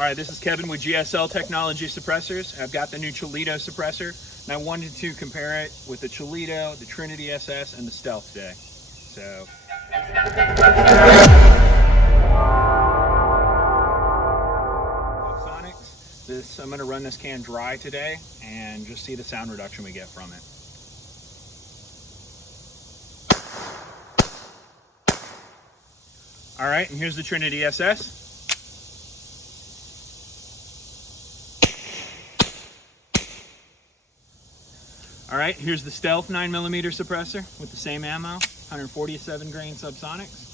All right, this is Kevin with GSL Technology Suppressors. I've got the new CHILITO suppressor, and I wanted to compare it with the CHILITO, the Trinity SS, and the Stealth today. So. Sonics. I'm gonna run this can dry today and just see the sound reduction we get from it. All right, and here's the Trinity SS. All right, here's the Stealth 9mm suppressor with the same ammo, 147 grain subsonics.